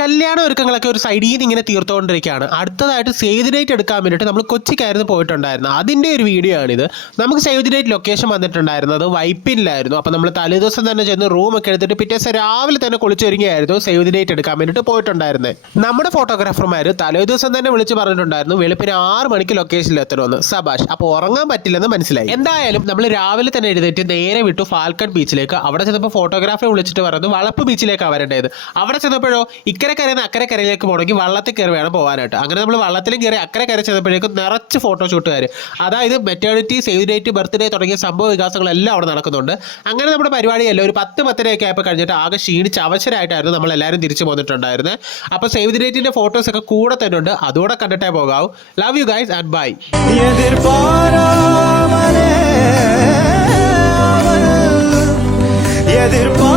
കല്യാണ ഒരുക്കങ്ങളൊക്കെ ഒരു സൈഡിൽ നിന്ന് ഇങ്ങനെ തീർത്തുകൊണ്ടിരിക്കുകയാണ്. അടുത്തതായിട്ട് സേവ് ദി ഡേറ്റ് എടുക്കാൻ വേണ്ടിയിട്ട് നമ്മൾ കൊച്ചിക്കായിരുന്നു പോയിട്ടുണ്ടായിരുന്നു. അതിൻ്റെ ഒരു വീഡിയോ ആണിത്. നമുക്ക് സേവ് ദി ഡേറ്റ് ലൊക്കേഷൻ വന്നിട്ടുണ്ടായിരുന്നത് വൈപ്പിനിലായിരുന്നു. അപ്പോൾ നമ്മൾ തലേദിവസം തന്നെ ചെന്ന് റൂമൊക്കെ എടുത്തിട്ട് പിറ്റേ ദിവസം രാവിലെ തന്നെ കുളിച്ചൊരുങ്ങിയായിരുന്നു സേവ് ദി ഡേറ്റ് എടുക്കാൻ വേണ്ടിയിട്ട് പോയിട്ടുണ്ടായിരുന്നത്. നമ്മുടെ ഫോട്ടോഗ്രാഫർമാർ തലേ ദിവസം തന്നെ വിളിച്ച് പറഞ്ഞിട്ടുണ്ടായിരുന്നു വെളുപ്പിന് 6 മണിക്ക് ലൊക്കേഷനിൽ എത്തണമെന്ന്. സബാഷ്. അപ്പോൾ ഉറങ്ങാൻ പറ്റില്ലെന്ന് മനസ്സിലായി. എന്തായാലും നമ്മൾ രാവിലെ തന്നെ എഴുന്നേറ്റ് നേരെ വിട്ടു ഫാൽക്കൺ ബീച്ചിലേക്ക്. അവിടെ ചെന്നപ്പോൾ ഫോട്ടോഗ്രാഫറെ വിളിച്ചിട്ട് പറഞ്ഞു വളപ്പ് ബീച്ചിലേക്കാണ് വരേണ്ടത്. അവിടെ ചെന്നപ്പോഴോ ഇക്കരെ കരയിൽ അക്കരെ കരയിലേക്ക് പോകണമെങ്കിൽ വള്ളത്തിൽ കയറി വേണം പോകാനായിട്ട്. അങ്ങനെ നമ്മൾ വള്ളത്തിലും കയറി അക്കരെ കര ചെന്നപ്പോഴേക്കും നിറച്ച് ഫോട്ടോഷൂട്ടുകാർ. അതായത് മെറ്റേണിറ്റി, സേവ് ഡേറ്റ്, ബർത്ത്ഡേ തുടങ്ങിയ സംഭവ വികാസങ്ങളെല്ലാം അവിടെ നടക്കുന്നുണ്ട്. അങ്ങനെ നമ്മുടെ പരിപാടിയല്ല ഒരു 10-10:30 ആയപ്പോൾ കഴിഞ്ഞിട്ട് ആകെ ക്ഷീണിച്ച് അവശരായിട്ടായിരുന്നു നമ്മളെല്ലാവരും തിരിച്ചു പോന്നിട്ടുണ്ടായിരുന്നത്. അപ്പോൾ സേവ് ദി ഡേറ്റിൻ്റെ ഫോട്ടോസൊക്കെ കൂടെ തന്നെ ഉണ്ട്. അതുകൂടെ കണ്ടിട്ടേ പോകാവൂ. Love you guys and bye. എതിർപ്പാ